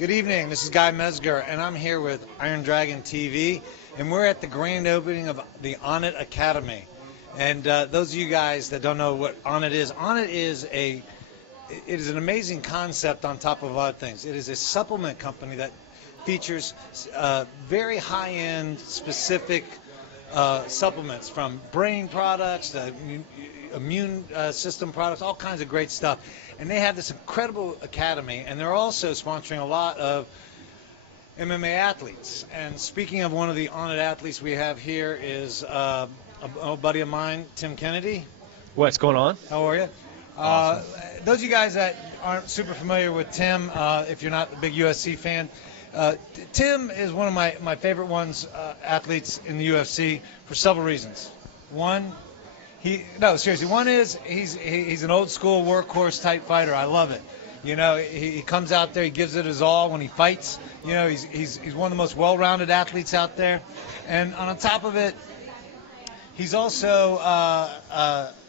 Good evening, this is Guy Mezger, and I'm here with Iron Dragon TV, and we're at the grand opening of the ONNIT Academy. And those of you guys that don't know what ONNIT is it is an amazing concept on top of other things. It is a supplement company that features very high-end, specific supplements, from brain products to immune system products, all kinds of great stuff. And they have this incredible academy, and they're also sponsoring a lot of MMA athletes. And speaking of one of the ONNIT athletes we have here is a buddy of mine, Tim Kennedy. What's going on? How are you? Awesome. Those of you guys that aren't super familiar with Tim, if you're not a big USC fan, Tim is one of my favorite athletes in the UFC for several reasons. One is he's an old school workhorse type fighter. I love it. You know, he comes out there, he gives it his all when he fights. You know, he's one of the most well-rounded athletes out there. And on top of it, he's also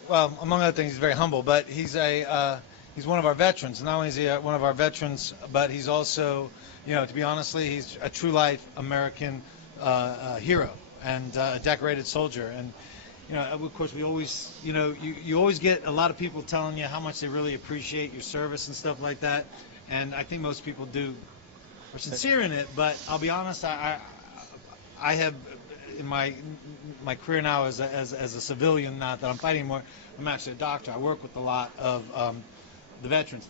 well, among other things, he's very humble. But he's one of our veterans. Not only is he one of our veterans, but he's also, you know, to be honestly, he's a true life American hero and a decorated soldier. And you know, of course, we always, you know, you always get a lot of people telling you how much they really appreciate your service and stuff like that. And I think most people are sincere in it. But I'll be honest, I have, in my career now as a civilian, not that I'm fighting anymore, I'm actually a doctor. I work with a lot of the veterans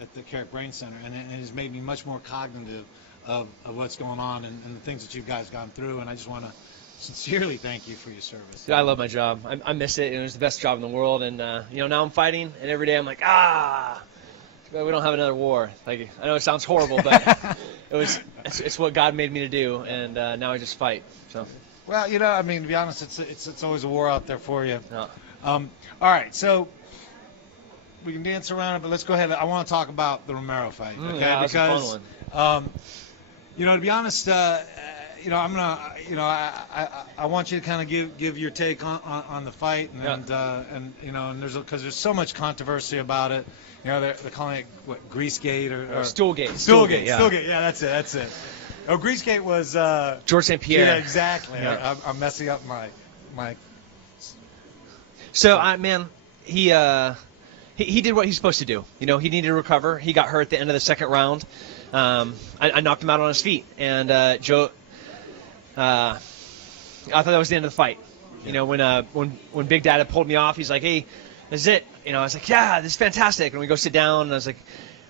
at the Carrick Brain Center, and it has made me much more cognitive of what's going on and the things that you guys have gone through. And I just want to sincerely thank you for your service. Dude, I love my job. I miss it. It was the best job in the world. And you know, now I'm fighting, and every day I'm like, we don't have another war. Like, I know it sounds horrible, but it's what God made me to do, and now I just fight. So. Well, you know, I mean, to be honest, it's always a war out there for you. No. All right, so we can dance around it, but let's go ahead. I want to talk about the Romero fight, okay? Yeah, because a fun one. You know, to be honest, you know, I'm gonna, you know, I want you to kind of give your take on the fight, and you know, and because there's so much controversy about it. You know, they're calling it what, Greasegate or Stoolgate. Stoolgate. Yeah, that's it. Oh, Greasegate was George St. Pierre. Yeah, exactly. Yeah. I'm messing up my. So he did what he's supposed to do. You know, he needed to recover. He got hurt at the end of the second round. I knocked him out on his feet, and Joe. I thought that was the end of the fight. You know, when Big Dad had pulled me off, he's like, "Hey, this is it." You know, I was like, "Yeah, this is fantastic." And we go sit down, and I was like,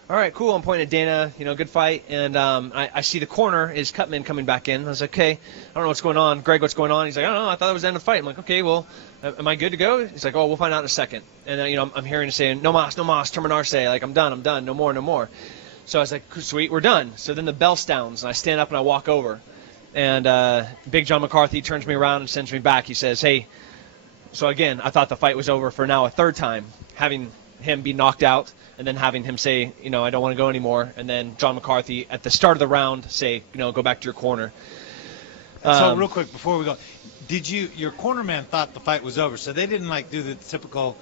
"All right, cool." I'm pointing at Dana. You know, good fight. And I see the corner is Cutman coming back in. I was like, "Okay, I don't know what's going on." Greg, what's going on? He's like, "I don't know. I thought that was the end of the fight." I'm like, "Okay, well, am I good to go?" He's like, "Oh, we'll find out in a second." And then, you know, I'm hearing him saying, "No mas, terminarse." Like, I'm done, no more. So I was like, "Sweet, we're done." So then the bell sounds, and I stand up and I walk over. And Big John McCarthy turns me around and sends me back. He says, "Hey," so again, I thought the fight was over for now a third time, having him be knocked out and then having him say, you know, "I don't want to go anymore." And then John McCarthy at the start of the round say, you know, "Go back to your corner." So real quick before we go, your cornerman thought the fight was over, so they didn't like do the typical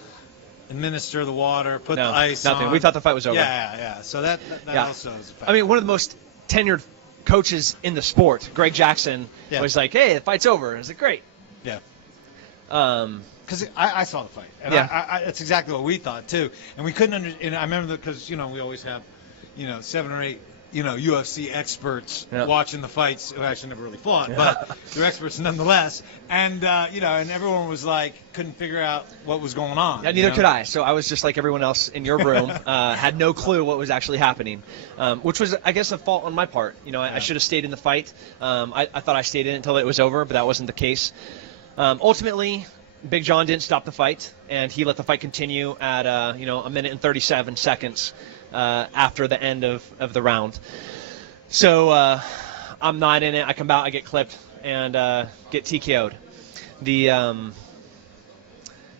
administer the water, put the ice nothing. on. We thought the fight was over. Yeah. So that also is a fact. I mean, one of the most tenured coaches in the sport, Greg Jackson, was like, "Hey, the fight's over." I was like, "Great." Yeah. Because I saw the fight, and it's exactly what we thought too. And we couldn't and I remember because, you know, we always have, you know, 7 or 8, you know, UFC experts watching the fights who actually never really fought, but they're experts nonetheless. And you know, and everyone was like, couldn't figure out what was going on. Yeah, neither could I. So I was just like everyone else in your room, had no clue what was actually happening, which was, I guess, a fault on my part. You know, I should have stayed in the fight. I thought I stayed in it until it was over, but that wasn't the case. Ultimately, Big John didn't stop the fight, and he let the fight continue at you know, 1 minute and 37 seconds after the end of the round. So I'm not in it. I come out, I get clipped, and get TKO'd. You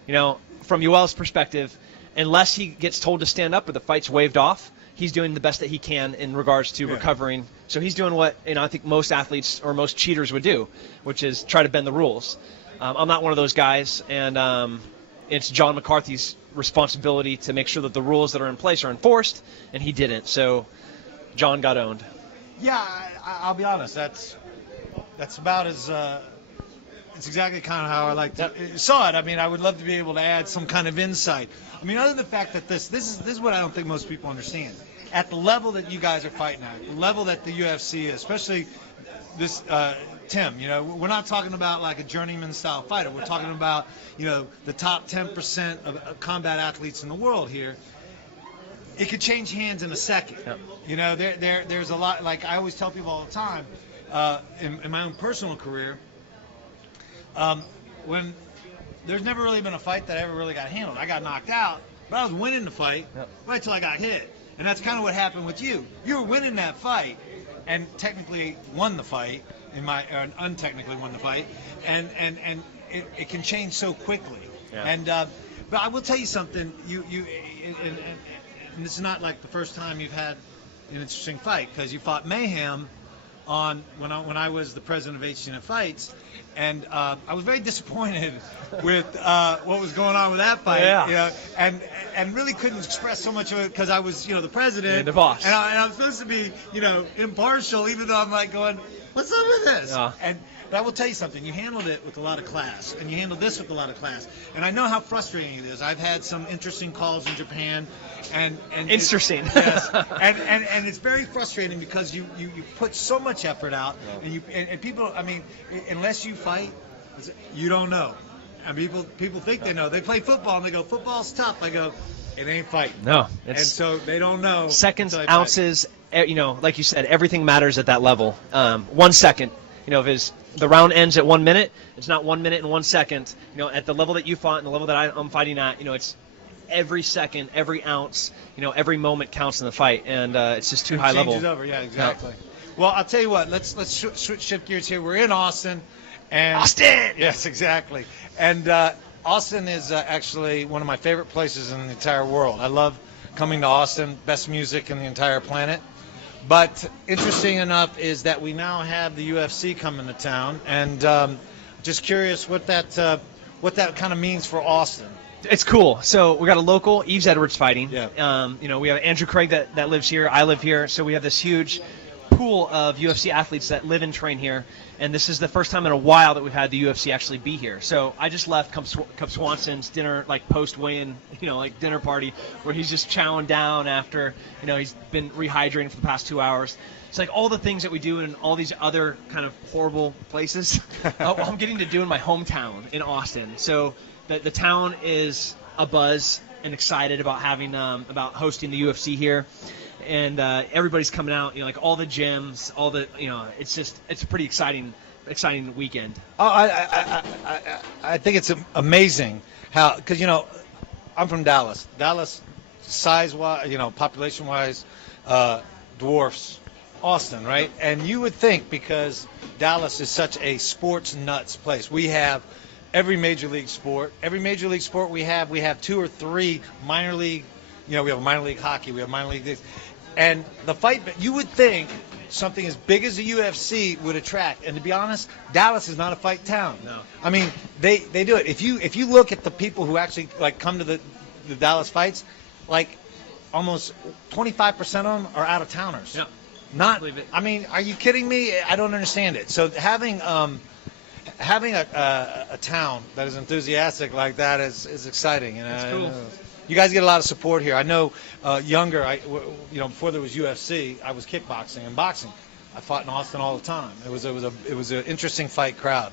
know, from Yoel's perspective, unless he gets told to stand up or the fight's waved off, he's doing the best that he can in regards to recovering. So he's doing what, you know, I think most athletes or most cheaters would do, which is try to bend the rules. I'm not one of those guys, and it's John McCarthy's responsibility to make sure that the rules that are in place are enforced, and he didn't. So John got owned. Yeah, I'll be honest. That's about as. It's exactly kind of how I like to saw it. I mean, I would love to be able to add some kind of insight. I mean, other than the fact that this is what I don't think most people understand. At the level that you guys are fighting at, the level that the UFC is, especially this Tim, you know, we're not talking about like a journeyman style fighter. We're talking about, you know, the top 10% of combat athletes in the world here. It could change hands in a second. Yep. You know, there's a lot. Like I always tell people all the time, in my own personal career, when there's never really been a fight that ever really got handled. I got knocked out, but I was winning the fight right till I got hit. And that's kind of what happened with you. You were winning that fight, and technically won the fight, or untechnically won the fight, and it can change so quickly. Yeah. And but I will tell you something. And this is not like the first time you've had an interesting fight, because you fought Mayhem on when I was the president of HCNF Fights, and I was very disappointed with what was going on with that fight. Yeah. You know, and really couldn't express so much of it because I was, you know, the president and the boss, and I'm supposed to be, you know, impartial, even though I'm like going, what's up with this? Yeah. But I will tell you something. You handled it with a lot of class, and you handled this with a lot of class. And I know how frustrating it is. I've had some interesting calls in Japan, and interesting. Yes, and it's very frustrating because you put so much effort out, and people. I mean, unless you fight, you don't know. And people think they know. They play football and they go, football's tough. I go, it ain't fighting. No, and so they don't know. Seconds, ounces. You know, like you said, everything matters at that level. 1 second. You know, if the round ends at 1 minute, it's not 1 minute and 1 second. You know, at the level that you fought and the level that I'm fighting at, you know, it's every second, every ounce, you know, every moment counts in the fight, and it's just too high level. Changes over, yeah, exactly. Yeah. Well, I'll tell you what. Let's shift gears here. We're in Austin, and Austin. Yes, exactly. And Austin is actually one of my favorite places in the entire world. I love coming to Austin. Best music in the entire planet. But interesting enough is that we now have the UFC coming to town, and just curious what that kind of means for Austin. It's cool. So we got a local, Yves Edwards, fighting. Yeah. You know, we have Andrew Craig that lives here. I live here. So we have this huge pool of UFC athletes that live and train here. And this is the first time in a while that we've had the UFC actually be here. So I just left Cub Swanson's dinner, like post-weigh-in, you know, like dinner party, where he's just chowing down after, you know, he's been rehydrating for the past 2 hours. It's like all the things that we do in all these other kind of horrible places, I'm getting to do in my hometown in Austin. So the town is abuzz and excited about having about hosting the UFC here. And everybody's coming out, you know, like all the gyms, all the, you know, it's a pretty exciting weekend. Oh, I think it's amazing how, because, you know, I'm from Dallas. Dallas, size-wise, you know, population-wise, dwarfs Austin, right? And you would think, because Dallas is such a sports nuts place, we have every major league sport. Every major league sport we have 2 or 3 minor league. You know, we have minor league hockey, we have minor league this. And the fight, you would think something as big as the UFC would attract. And to be honest, Dallas is not a fight town. No. I mean, they do it. If you look at the people who actually like come to the Dallas fights, like almost 25% of them are out of towners. Yeah. Not. I mean, are you kidding me? I don't understand it. So having a town that is enthusiastic like that is exciting. And that's cool. You guys get a lot of support here. I know younger, you know, before there was UFC, I was kickboxing and boxing. I fought in Austin all the time. It was an interesting fight crowd.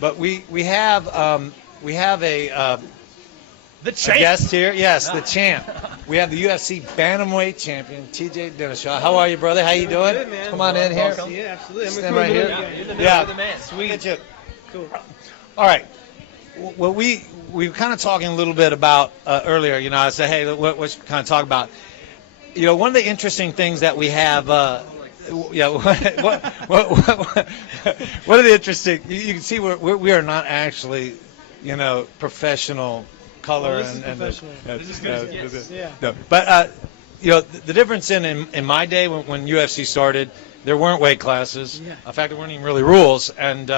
But we have a the champ. A guest here. Yes, the champ. We have the UFC bantamweight champion, TJ Dillashaw. How are you, brother? How you doing? Good, man. Come on in here. Yeah, absolutely. Stand right here. Yeah, you're the man of the man. Sweet. Cool. All right. Well, we were kind of talking a little bit about earlier. You know, I said, hey, what should we kind of talk about? You know, one of the interesting things that we have. Yeah. What are the interesting? You can see we are not actually, you know, professional color this is professional. This is good. Yes. Yeah. No, but you know, the difference in my day when UFC started, there weren't weight classes. Yeah. In fact, there weren't even really rules, and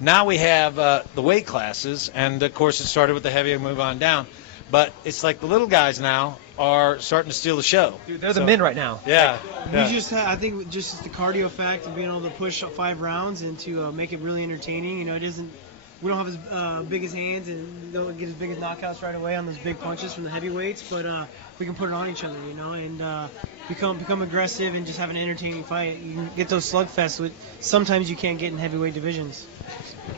now we have the weight classes, and of course it started with the heavy and move on down. But it's like the little guys now are starting to steal the show. Dude, they're the men right now. Yeah. We just I think just the cardio fact of being able to push 5 rounds and to make it really entertaining. You know, we don't have as big as hands and don't get as big as knockouts right away on those big punches from the heavyweights, but we can put it on each other, you know, and become aggressive and just have an entertaining fight. You can get those slugfests which sometimes you can't get in heavyweight divisions.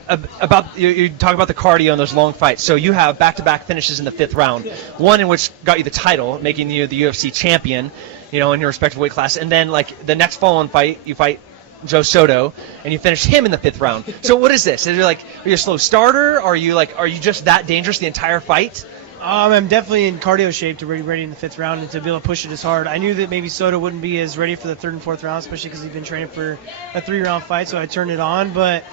About you talk about the cardio and those long fights. So you have back-to-back finishes in the 5th round. One in which got you the title, making you the UFC champion, you know, in your respective weight class. And then like the next following fight, you fight Joe Soto, and you finish him in the 5th round. So what is this? Are you a slow starter? Are you just that dangerous the entire fight? I'm definitely in cardio shape to be ready in the 5th round and to be able to push it as hard. I knew that maybe Soto wouldn't be as ready for the 3rd and 4th round, especially because he's been training for a 3-round fight, so I turned it on. But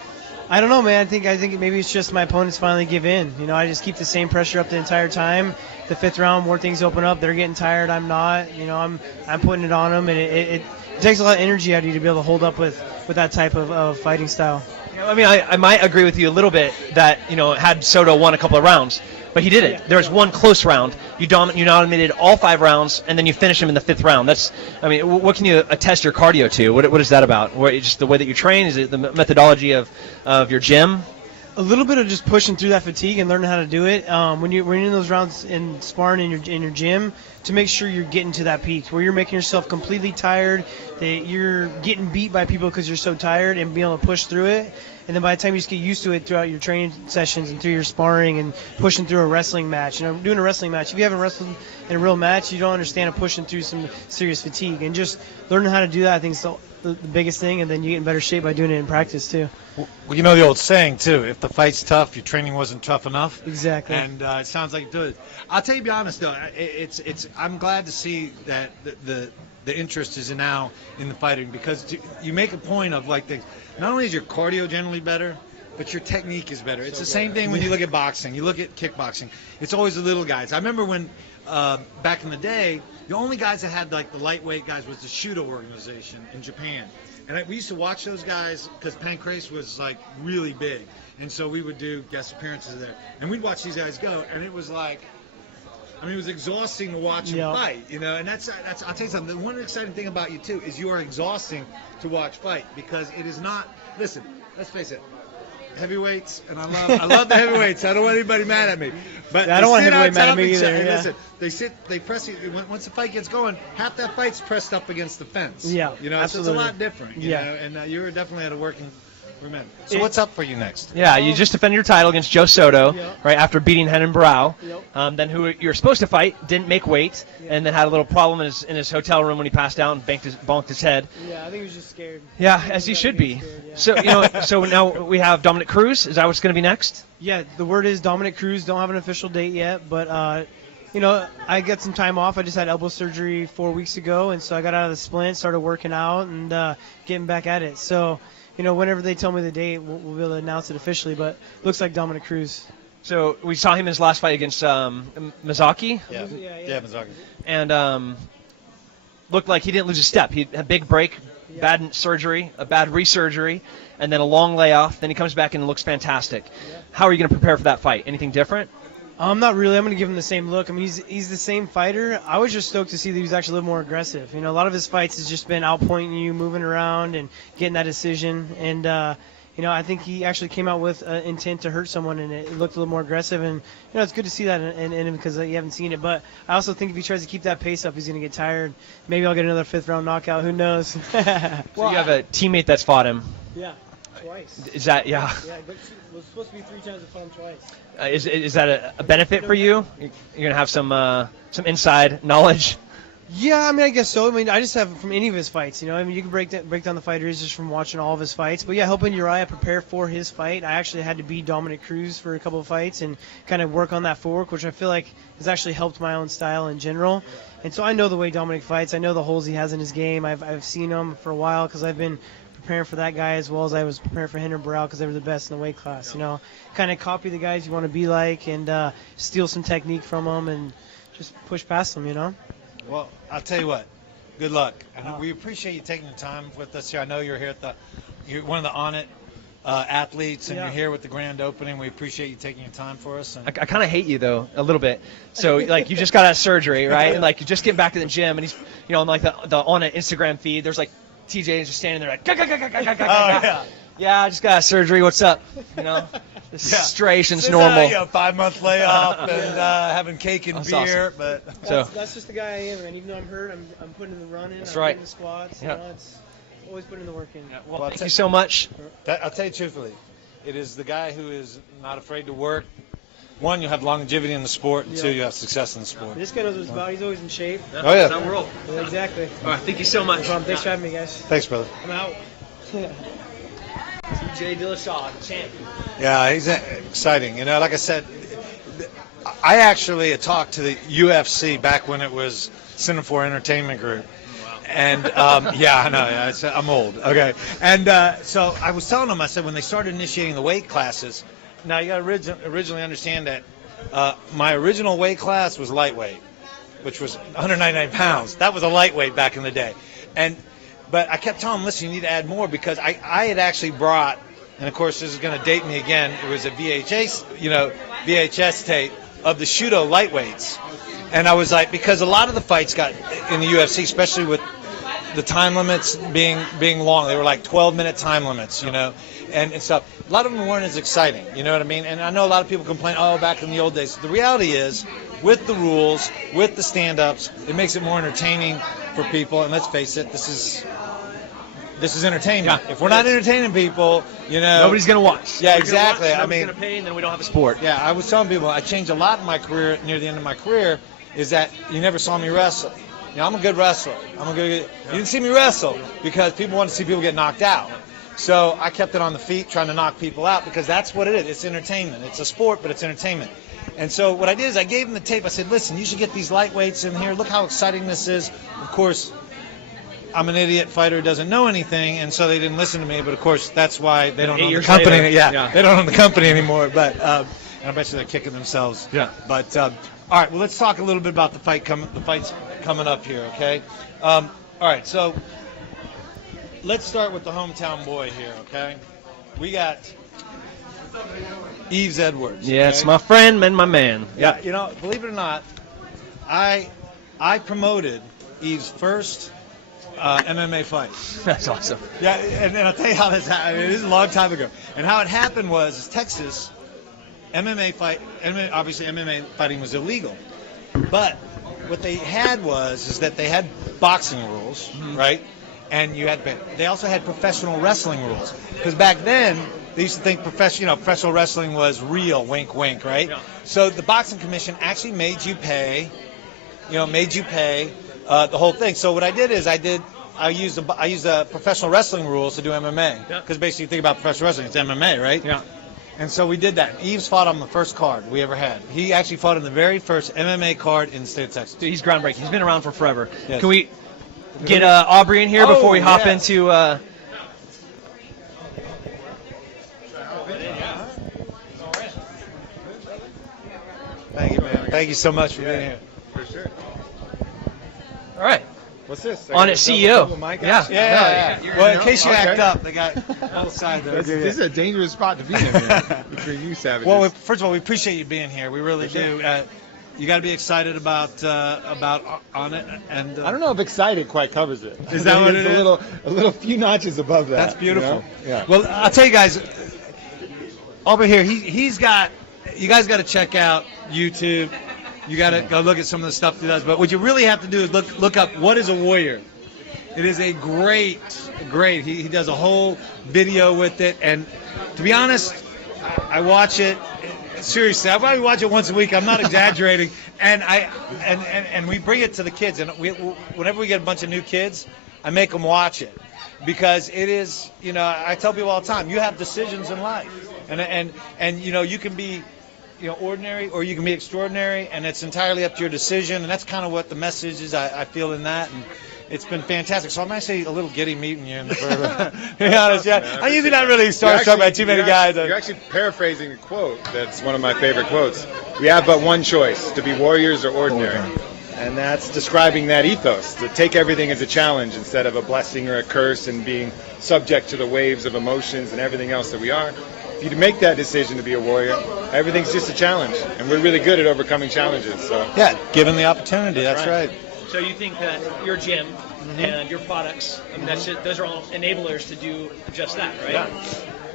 I don't know, man. I think maybe it's just my opponents finally give in. You know, I just keep the same pressure up the entire time. The 5th round, more things open up. They're getting tired. I'm not. You know, I'm putting it on them, and it takes a lot of energy out of you to be able to hold up with that type of fighting style. I mean, I might agree with you a little bit that, you know, had Soto won a couple of rounds, but he didn't. Yeah. There was one close round. You dominated all 5 rounds, and then you finish him in the 5th round. What can you attest your cardio to? What is that about? Just the way that you train? Is it the methodology of your gym? A little bit of just pushing through that fatigue and learning how to do it. When you're in those rounds in sparring in your gym, to make sure you're getting to that peak where you're making yourself completely tired, that you're getting beat by people because you're so tired, and being able to push through it. And then by the time you just get used to it throughout your training sessions and through your sparring and pushing through a wrestling match, you know, doing a wrestling match, if you haven't wrestled in a real match, you don't understand pushing through some serious fatigue. And just learning how to do that, I think, is the biggest thing, and then you get in better shape by doing it in practice too. Well, you know the old saying too: if the fight's tough, your training wasn't tough enough. Exactly. And it sounds like you do it. I'll tell you, to be honest though, I'm glad to see that the interest is now in the fighting, because you make a point of like not only is your cardio generally better, but your technique is better. It's the same thing when you look at boxing. You look at kickboxing. It's always the little guys. I remember when back in the day, the only guys that had like the lightweight guys was the Shudo organization in Japan. And we used to watch those guys because Pancrase was like really big. And so we would do guest appearances there. And we'd watch these guys go, and it was like, I mean, it was exhausting to watch them fight, you know. And that's I'll tell you something. The one exciting thing about you too is you are exhausting to watch fight, because it is not. Listen, let's face it. Heavyweights, and I love the heavyweights. I don't want anybody mad at me, but I don't want heavyweight mad at me either. Yeah. Listen, they press you. Once the fight gets going, half that fight's pressed up against the fence. Yeah, you know, absolutely. So it's a lot different. You know? And you were definitely at a working. So what's up for you next? Yeah, you just defended your title against Joe Soto, right after beating Renan Barão. Then who you were supposed to fight didn't make weight, and then had a little problem in his hotel room when he passed out and bonked his head. Yeah, I think he was just scared. Yeah, as he should be. Scared, yeah. So now we have Dominic Cruz. Is that what's going to be next? Yeah, the word is Dominic Cruz. Don't have an official date yet, but I got some time off. I just had elbow surgery 4 weeks ago, and so I got out of the splint, started working out, and getting back at it. So, whenever they tell me the date, we'll be able to announce it officially, but looks like Dominic Cruz. So we saw him in his last fight against Mizaki. Yeah, Mizaki. And looked like he didn't lose a step. He had a big break, bad surgery, a bad resurgery, and then a long layoff. Then he comes back and looks fantastic. How are you going to prepare for that fight? Anything different? Not really. I'm going to give him the same look. I mean, he's the same fighter. I was just stoked to see that he was actually a little more aggressive. A lot of his fights has just been outpointing you, moving around, and getting that decision. And, I think he actually came out with intent to hurt someone, and it looked a little more aggressive. And, it's good to see that in him, because you haven't seen it. But I also think if he tries to keep that pace up, he's going to get tired. Maybe I'll get another 5th-round knockout. Who knows? So you have a teammate that's fought him. Yeah, twice. Is that, yeah? Yeah, it was supposed to be 3 times. I fought him twice. Is that a benefit for you? You're going to have some inside knowledge? Yeah, I mean, I guess so. I mean, I just have from any of his fights, you can break down the fighters just from watching all of his fights. But yeah, helping Uriah prepare for his fight. I actually had to beat Dominic Cruz for a couple of fights and kind of work on that footwork, which I feel like has actually helped my own style in general. And so I know the way Dominic fights. I know the holes he has in his game. I've seen him for a while because I've been preparing for that guy as well as I was preparing for Renan Barão, because they were the best in the weight class. Kind of copy the guys you want to be like, and steal some technique from them and just push past them. Well, I'll tell you what. Good luck. We appreciate you taking the time with us here. I know you're here you're one of the ONNIT athletes, and Yeah. you're here with the grand opening. We appreciate you taking your time for us. I kind of hate you though a little bit. So like you just got out of surgery, right? And like you just get back to the gym, and he's on like the ONNIT Instagram feed. There's like TJ is just standing there like, yeah. yeah, I just got out of surgery. What's up? The striation's normal. 5-month layoff and having cake and That's beer, awesome. but That's just the guy I am, and even though I'm hurt, I'm putting in the run in. That's I'm right. putting the squats. Yeah. It's always putting the work in. Well, thank you so much. I'll tell you truthfully, it is the guy who is not afraid to work. One, you have longevity in the sport, and two, you have success in the sport. This guy knows his body. He's always in shape. Oh, yeah. That's our world. Yeah, exactly. All right, thank you so much. No problem. Thanks for having me, guys. Thanks, brother. I'm out. TJ Dillashaw, champ. Yeah, he's exciting. Like I said, I actually had talked to the UFC back when it was Cinephour Entertainment Group. And, yeah, I know. Yeah, I'm old. Okay. And so I was telling them, I said, when they started initiating the weight classes, now you got to originally understand that my original weight class was lightweight, which was 199 pounds. That was a lightweight back in the day. But I kept telling them, listen, you need to add more, because I had actually brought, and of course this is going to date me again, it was a VHS tape of the Shudo lightweights. And I was like, because a lot of the fights got in the UFC, especially with the time limits being long. They were like 12-minute time limits, and stuff. A lot of them weren't as exciting, you know what I mean? And I know a lot of people complain, back in the old days. The reality is, with the rules, with the stand-ups, it makes it more entertaining for people. And let's face it, this is entertainment. Yeah. If we're not entertaining people, Nobody's going to watch. Yeah, exactly. Nobody's going to pay, and then we don't have a sport. Yeah, I was telling people I changed a lot in my career. Near the end of my career, is that you never saw me wrestle. I'm a good wrestler. You didn't see me wrestle because people want to see people get knocked out. So I kept it on the feet, trying to knock people out, because that's what it is. It's entertainment. It's a sport, but it's entertainment. And so what I did is I gave them the tape. I said, listen, you should get these lightweights in here. Look how exciting this is. Of course, I'm an idiot fighter who doesn't know anything, and so they didn't listen to me. But of course, that's why they don't own the company. They don't own the company anymore. But and I bet you they're kicking themselves. Yeah. But all right, well, let's talk a little bit about the fights coming up here. Okay. All right, so let's start with the hometown boy here. Okay. We got Yves Edwards. Yeah, it's my friend and my man. Yeah. Believe it or not, I promoted Yves' first MMA fight. That's awesome. Yeah, and I'll tell you how this happened. It is a long time ago. And how it happened was Texas MMA fighting was illegal. But what they had is that they had boxing rules, right? And they also had professional wrestling rules. Because back then, they used to think professional wrestling was real, wink, wink, right? Yeah. So the boxing commission actually made you pay the whole thing. So what I did is I used the professional wrestling rules to do MMA. Because basically, you think about professional wrestling, it's MMA, right? Yeah. And so we did that. Yves fought on the first card we ever had. He actually fought in the very first MMA card in the state of Texas. Dude, he's groundbreaking. He's been around for forever. Yes. Can we get Aubrey in here before we hop into... Thank you, man. Thank you so much for being here. For sure. All right. What's this? ONNIT CEO. Yeah. Well, in case you act up, they got both sides. This is a dangerous spot to be in, man. Between you savages. Well, first of all, we appreciate you being here. We really do. You got to be excited about ONNIT, and I don't know if excited quite covers it. Is that what it is? A little few notches above that. That's beautiful. Yeah. Well, I'll tell you guys, over here, you guys got to check out YouTube. You got to go look at some of the stuff he does. But what you really have to do is look up what is a warrior. It is a great. He does a whole video with it, and to be honest, I watch it. Seriously, I probably watch it once a week. I'm not exaggerating, and we bring it to the kids. And whenever we get a bunch of new kids, I make them watch it because it is. I tell people all the time, you have decisions in life, and you can be. Ordinary, or you can be extraordinary, and it's entirely up to your decision, and that's kind of what the message is, I feel, in that, and it's been fantastic. So I'm actually a little giddy meeting you in the first. To be honest, I'm usually not really starstruck by too many guys. You're actually paraphrasing a quote that's one of my favorite quotes. We have but one choice, to be warriors or ordinary. And that's describing that ethos, to take everything as a challenge instead of a blessing or a curse and being subject to the waves of emotions and everything else that we are. If you make that decision to be a warrior, everything's just a challenge. And we're really good at overcoming challenges. So Yeah, given the opportunity, that's right. So you think that your gym and your products, I mean, those are all enablers to do just that, right? Yeah.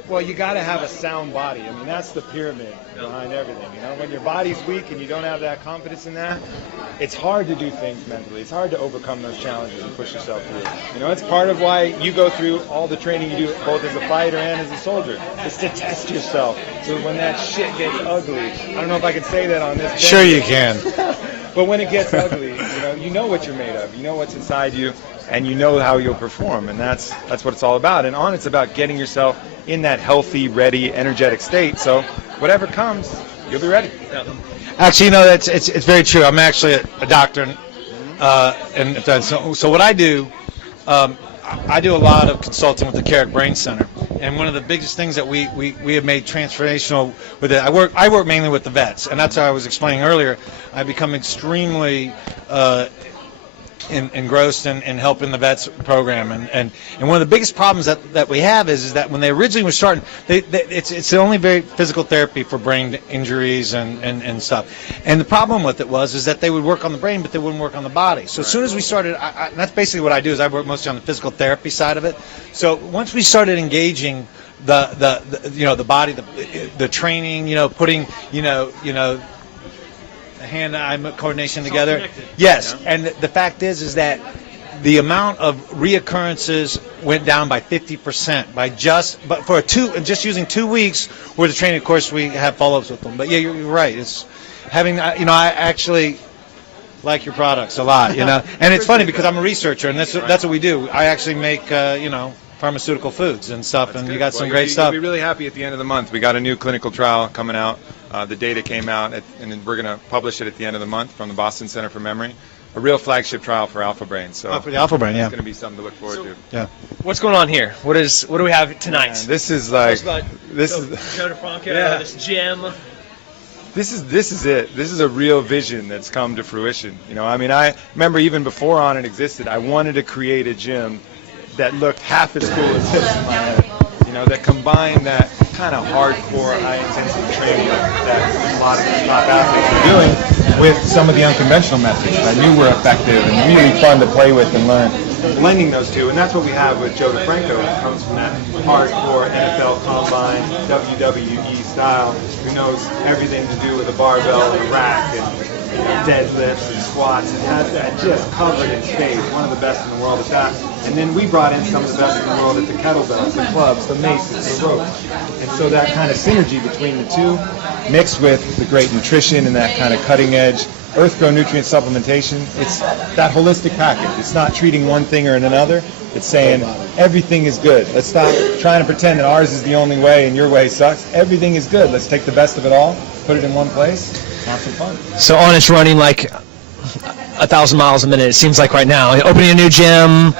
Well, you got to have a sound body. I mean, that's the pyramid behind everything. You know, when your body's weak and you don't have that confidence in that, it's hard to do things mentally. It's hard to overcome those challenges and push yourself through. You know, it's part of why you go through all the training you do, both as a fighter and as a soldier. It's to test yourself. So when that shit gets ugly, I don't know if I can say that on this. Sure you can. But when it gets ugly, you know what you're made of. You know what's inside you, and you know how you'll perform, and that's what it's all about. And ONNIT's about getting yourself in that healthy, ready, energetic state. So whatever comes, you'll be ready. Actually, it's very true. I'm actually a doctor, and so what I do, I do a lot of consulting with the Carrick Brain Center, and one of the biggest things that we have made transformational with it. I work mainly with the vets, and that's how I was explaining earlier. I become extremely engrossed in helping the vets program, and one of the biggest problems that we have is that when they originally were starting, it's the only very physical therapy for brain injuries and stuff. And the problem with it is that they would work on the brain, but they wouldn't work on the body. So as soon as we started, and that's basically what I do, is I work mostly on the physical therapy side of it. So once we started engaging the body, the training, putting hand-eye coordination together. Yes, yeah. And the fact is that the amount of reoccurrences went down by 50% just using 2 weeks worth of training. Of course, we have follow-ups with them. But yeah, you're right. It's having I actually like your products a lot, And it's funny because I'm a researcher, and that's what we do. I actually make pharmaceutical foods and stuff, and you got some great stuff. We'll be really happy at the end of the month. We got a new clinical trial coming out. The data came out, and we're going to publish it at the end of the month from the Boston Center for Memory. A real flagship trial for Alpha Brain. So for the Alpha Brain, yeah. It's going to be something to look forward to. Yeah. What's going on here? What do we have tonight? Man, this is like Joe DeFranco, this gym. This is it. This is a real vision that's come to fruition. I remember even before ONNIT existed, I wanted to create a gym that looked half as cool as this in my head. That combined that kind of hardcore, high-intensity training that a lot of the top athletes are doing with some of the unconventional methods that I knew were effective and really fun to play with and learn. Blending those two, and that's what we have with Joe DeFranco. It comes from that hardcore NFL combine, WWE style, who knows everything to do with a barbell and a rack and deadlifts and squats, and has that just covered in spades. One of the best in the world at that. And then we brought in some of the best in the world at the kettlebells, the clubs, the maces, the ropes. And so that kind of synergy between the two, mixed with the great nutrition and that kind of cutting edge Earthgrow nutrient supplementation, it's that holistic package. It's not treating one thing or another. It's saying everything is good. Let's stop trying to pretend that ours is the only way and your way sucks. Everything is good. Let's take the best of it all, put it in one place, have some fun. So ONNIT's running like 1,000 miles a minute, it seems like right now. Opening a new gym,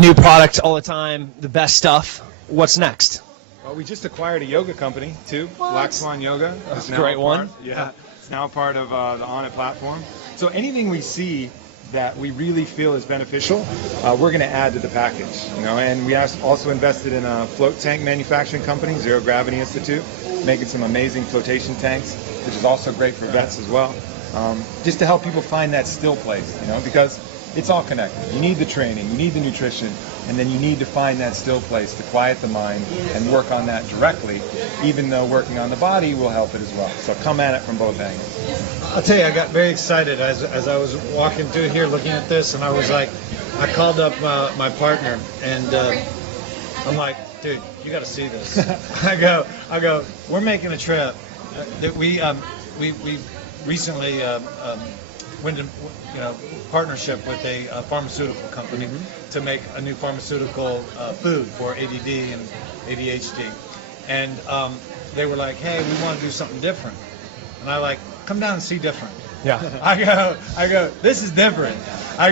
new product all the time, the best stuff. What's next? Well, we just acquired a yoga company, too. Black Swan Yoga. That's a great one. Yeah. It's now part of the ONNIT platform. So anything we see that we really feel is beneficial, we're going to add to the package. And we also invested in a float tank manufacturing company, Zero Gravity Institute, making some amazing flotation tanks, which is also great for vets as well. Just to help people find that still place, because it's all connected. You need the training, you need the nutrition, and then you need to find that still place to quiet the mind and work on that directly, even though working on the body will help it as well. So come at it from both angles. I'll tell you, I got very excited as I was walking through here looking at this, and I was like, I called up my partner, and I'm like, dude, you got to see this. I go, we're making a trip. We recently went in partnership with a pharmaceutical company to make a new pharmaceutical food for ADD and ADHD. And they were like, hey, we want to do something different. And I like, come down and see different. Yeah. I go, this is different. I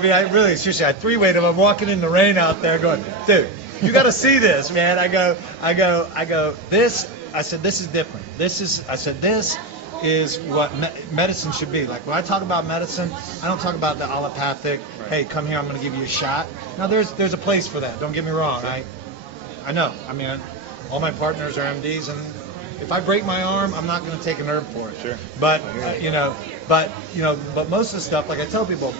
mean, I really, seriously, I three-weight him. I'm walking in the rain out there going, dude, you got to see this, man. I go, this, I said, this is different. This is what medicine should be. Like when I talk about medicine, I don't talk about the allopathic. Right. Hey, come here, I'm going to give you a shot. Now there's a place for that. Don't get me wrong. Sure. I know. I mean, all my partners are MDs, and if I break my arm, I'm not going to take an herb for it. Sure. But but most of the stuff, like I tell people,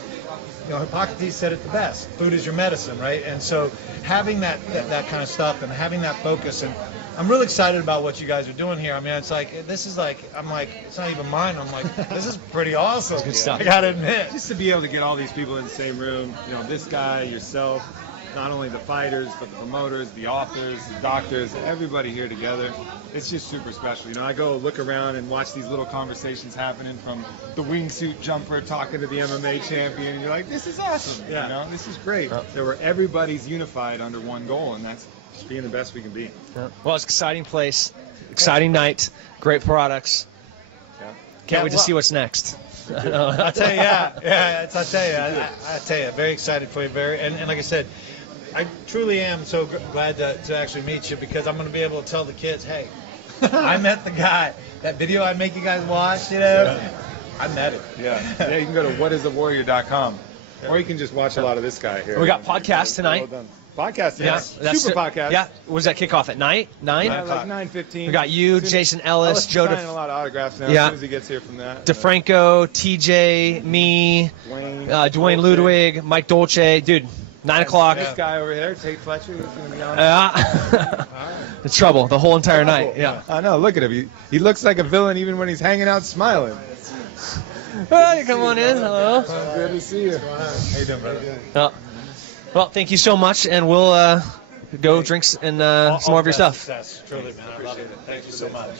Hippocrates said it the best. Food is your medicine, right? And so having that kind of stuff and having that focus, and I'm really excited about what you guys are doing here. I mean, it's like it's not even mine. I'm like, this is pretty awesome. Good stuff. I gotta admit. Just to be able to get all these people in the same room, this guy, yourself, not only the fighters, but the promoters, the authors, the doctors, everybody here together. It's just super special. I go look around and watch these little conversations happening from the wingsuit jumper talking to the MMA champion, and you're like, this is awesome. Yeah. This is great. Where everybody's unified under one goal, and that's just being the best we can be. Yeah. Well, it's an exciting place, exciting night, great products. Yeah. Can't wait to see what's next. I tell you, I tell you, very excited for you, and like I said, I truly am so glad to actually meet you, because I'm going to be able to tell the kids, hey, I met the guy. That video I make you guys watch, I met him. Yeah, you can go to whatisthewarrior.com, or you can just watch a lot of this guy here. We got podcasts tonight. Well done. Podcast, yes. Yeah, Super podcast. Yeah. Was that kickoff at 9? 9? Yeah, like 9:15. We got you, Jason Ellis, Joe. Signing a lot of autographs now. Yeah. As soon as he gets here from that. DeFranco, TJ, me, Dwayne Ludwig, Mike Dolce, dude. 9 o'clock. This guy over here, Tate Fletcher, he's going to be on. The trouble, the whole entire night. Yeah. I know. Look at him. He looks like a villain even when he's hanging out smiling. Hey, come on in. Hello. Good to see you. How you doing, brother? Well, thank you so much, and we'll go drink and some more of your stuff. Success. Truly, man. I love it. Thank you so much.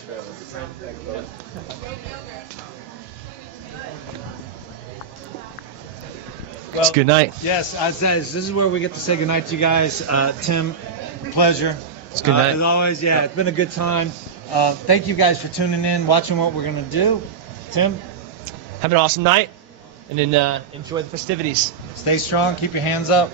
Well, it's a good night. Yes, as this is where we get to say goodnight to you guys. Tim, pleasure. It's a good night. As always, it's been a good time. Thank you guys for tuning in, watching what we're going to do. Tim? Have an awesome night, and then enjoy the festivities. Stay strong. Keep your hands up.